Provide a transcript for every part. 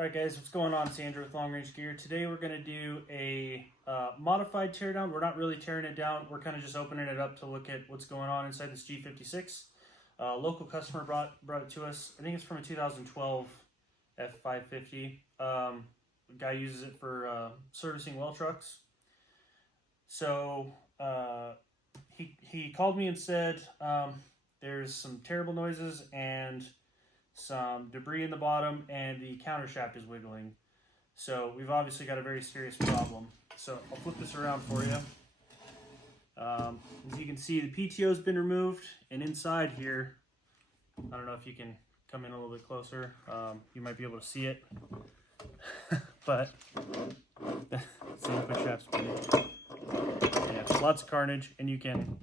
Alright guys, what's going on? It's Andrew with Long Range Gear. Today we're going to do a modified teardown. We're not really tearing it down, we're kind of just opening it up to look at what's going on inside this G56. Local customer brought it to us. I think it's from a 2012 F550. The guy uses it for servicing well trucks. So he called me and said there's some terrible noises and some debris in the bottom, and the counter shaft is wiggling. So we've obviously got a very serious problem. So I'll flip this around for you. As you can see, the PTO has been removed, and inside here, I don't know if you can come in a little bit closer. You might be able to see it, but the input shaft's been, yeah, lots of carnage, and you can.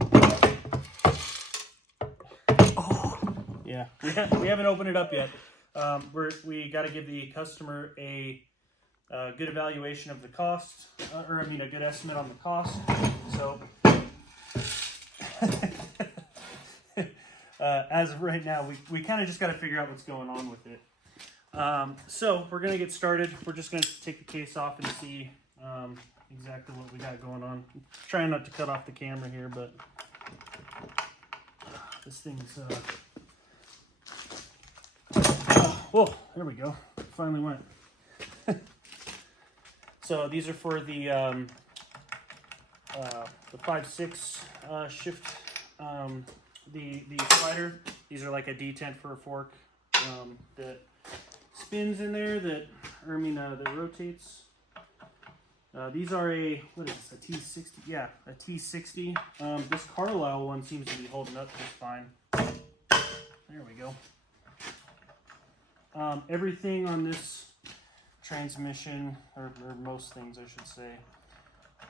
Yeah, we haven't opened it up yet. We got to give the customer a good evaluation of the cost, a good estimate on the cost. So, as of right now, we kind of just got to figure out what's going on with it. So we're gonna get started. We're just gonna take the case off and see exactly what we got going on. I'm trying not to cut off the camera here, but this thing's. Oh, there we go. Finally went. So these are for the 5.6 shift, the slider. These are like a detent for a fork that spins in there, that rotates. These are what is this, a T60? Yeah, a T60. This Carlisle one seems to be holding up just fine. There we go. Everything on this transmission, or most things I should say,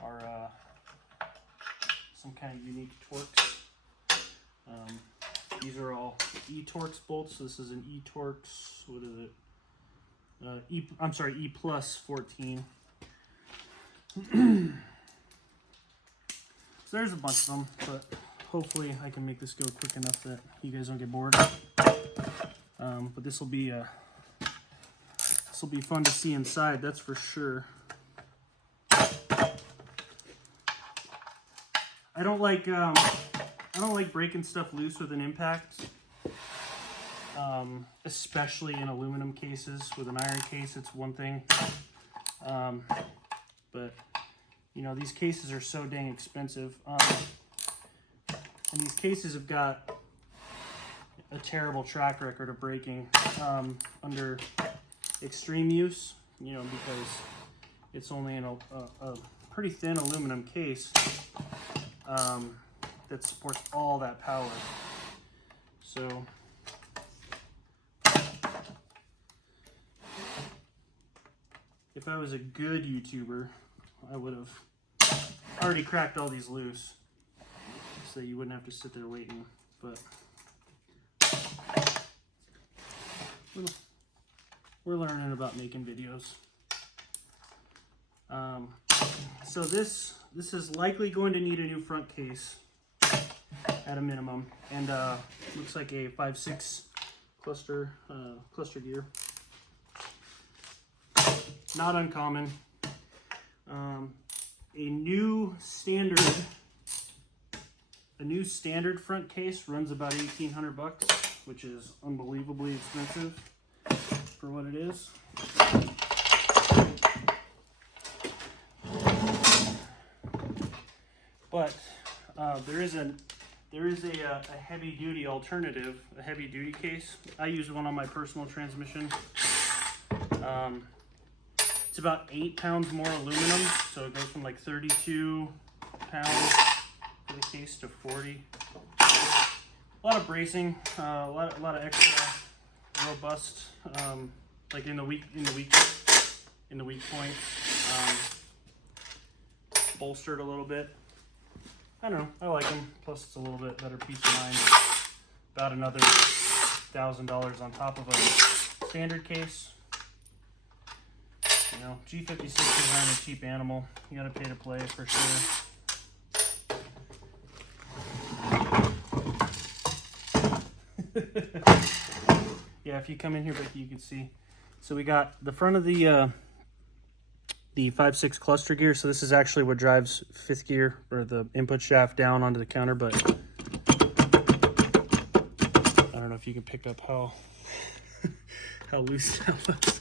are some kind of unique Torx. These are all E-Torx bolts. So this is an E-Torx, what is it? E plus 14. So there's a bunch of them, but hopefully I can make this go quick enough that you guys don't get bored. But this will be fun to see inside, that's for sure. I don't like breaking stuff loose with an impact, especially in aluminum cases. With an iron case, it's one thing, but you know, these cases are so dang expensive, and these cases have got a terrible track record of breaking under extreme use, you know, because it's only in a pretty thin aluminum case that supports all that power. So if I was a good YouTuber, I would have already cracked all these loose so you wouldn't have to sit there waiting, but we're learning about making videos. So this is likely going to need a new front case at a minimum, and looks like a 5.6 cluster gear. Not uncommon. A new standard front case runs about $1,800, which is unbelievably expensive for what it is. But there is a heavy duty alternative, a heavy duty case. I use one on my personal transmission. It's about 8 pounds more aluminum, so it goes from like 32 pounds for the case to 40. A lot of bracing, a lot of extra robust, like in the weak point, bolstered a little bit. I don't know, I like them. Plus it's a little bit better peace of mind. About another $1,000 on top of a standard case. You know, G56 aren't a cheap animal. You gotta pay to play for sure. Yeah, if you come in here, Becky, you can see So we got the front of the 5/6 cluster gear. So this is actually what drives 5th gear, or the input shaft, down onto the counter, but I don't know if you can pick up how how loose that was.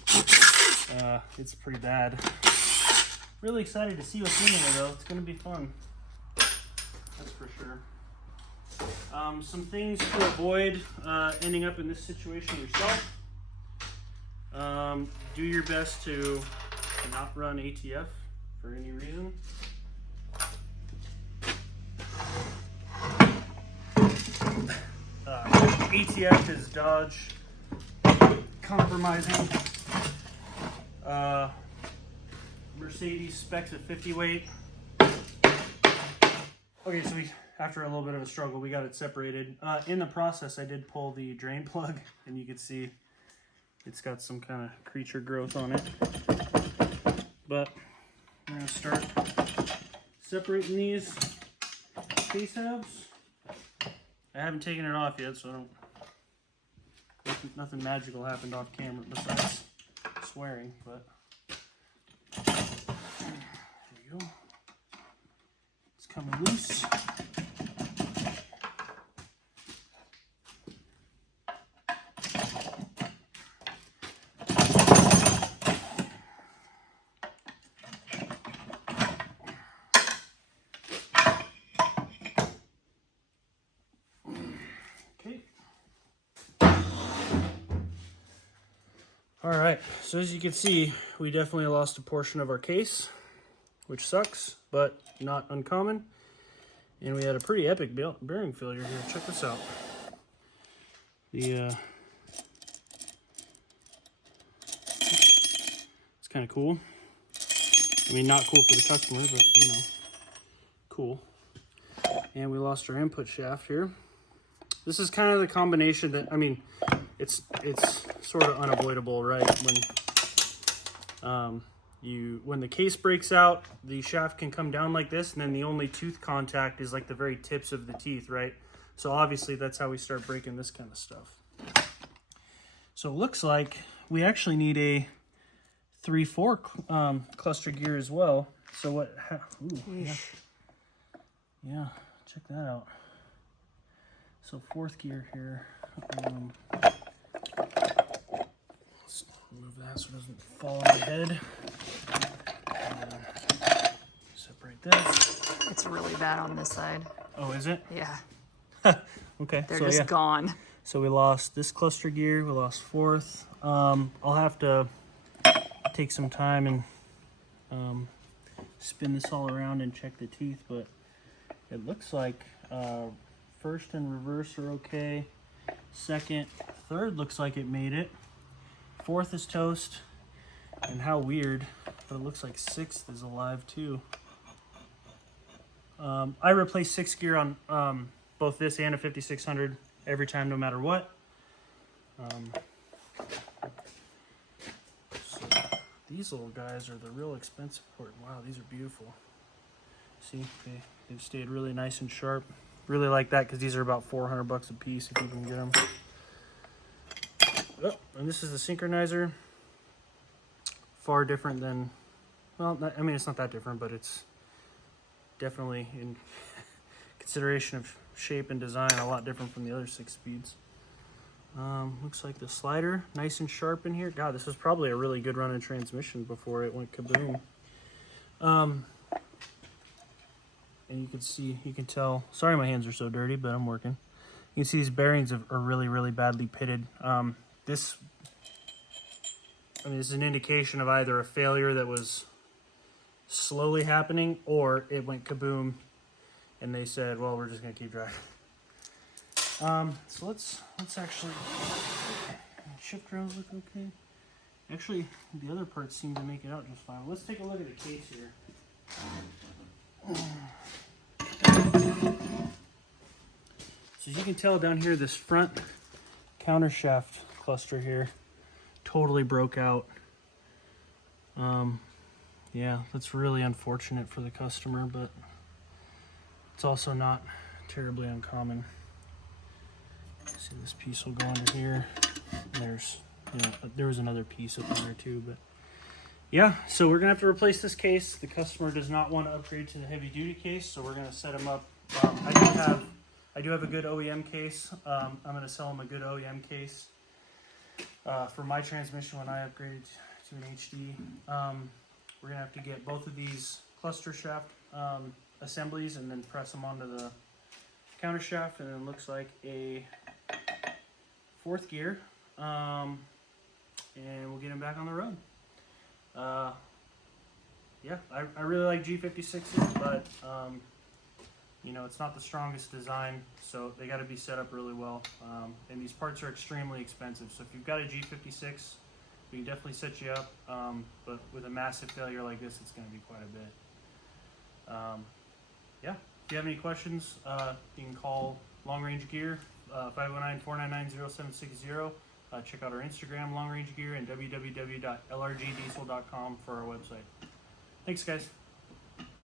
It's pretty bad. Really excited to see what's in there though. It's gonna be fun. That's for sure. Some things to avoid ending up in this situation yourself. Do your best to not run ATF for any reason. ATF is Dodge compromising. Mercedes specs at 50 weight. Okay, so after a little bit of a struggle, we got it separated. In the process, I did pull the drain plug, and you can see it's got some kind of creature growth on it. But I'm gonna start separating these case halves. I haven't taken it off yet, so nothing magical happened off camera besides swearing, but there you go. It's coming loose. All right, so as you can see, we definitely lost a portion of our case, which sucks, but not uncommon. And we had a pretty epic bearing failure here. Check this out. It's kind of cool. I mean, not cool for the customer, but you know, cool. And we lost our input shaft here. This is kind of the combination that, I mean, it's sort of unavoidable, right? When the case breaks out, the shaft can come down like this, and then the only tooth contact is like the very tips of the teeth, right? So obviously that's how we start breaking this kind of stuff. So it looks like we actually need a 3/4 cluster gear as well. So what? Yeah, check that out. So 4th gear here. Let's move that so it doesn't fall on my head. Separate this. It's really bad on this side. Oh, is it? Yeah. Okay. They're just gone. So we lost this cluster gear. We lost 4th. I'll have to take some time and spin this all around and check the teeth, but it looks like 1st and reverse are okay. 2nd, 3rd looks like it made it. 4th is toast. And how weird, but it looks like 6th is alive too. I replace 6th gear on both this and a 5600 every time, no matter what. So these little guys are the real expensive part. Wow, these are beautiful. See, they've stayed really nice and sharp. Really like that because these are about 400 bucks a piece if you can get them. Oh, and this is the synchronizer. Far different than, well, I mean, it's not that different, but it's definitely, in consideration of shape and design, a lot different from the other 6 speeds. Looks like the slider, nice and sharp in here. God, this was probably a really good running transmission before it went kaboom. And you can see, you can tell, sorry my hands are so dirty, but I'm working. You can see these bearings are really, really badly pitted. This is an indication of either a failure that was slowly happening, or it went kaboom and they said, well, we're just gonna keep driving. So let's actually, shift rails look okay. Actually, the other parts seem to make it out just fine. Let's take a look at the case here. So as you can tell down here, this front counter shaft cluster here totally broke out. Yeah, that's really unfortunate for the customer, but it's also not terribly uncommon. See, this piece will go under here. There's Yeah, there was another piece up in there too, but yeah. So we're gonna have to replace this case. The customer does not want to upgrade to the heavy duty case, so we're gonna set him up. I do have a good OEM case. I'm gonna sell him a good OEM case for my transmission when I upgraded to an HD. We're gonna have to get both of these cluster shaft assemblies and then press them onto the counter shaft, and it looks like a 4th gear. And we'll get him back on the road. Yeah, I really like G56s, but you know, it's not the strongest design, so they got to be set up really well. And these parts are extremely expensive, so if you've got a G56, we can definitely set you up, but with a massive failure like this, it's going to be quite a bit. Yeah, if you have any questions, you can call Long Range Gear, 509-499-0760. Check out our Instagram, Long Range Gear, and www.lrgdiesel.com for our website. Thanks, guys.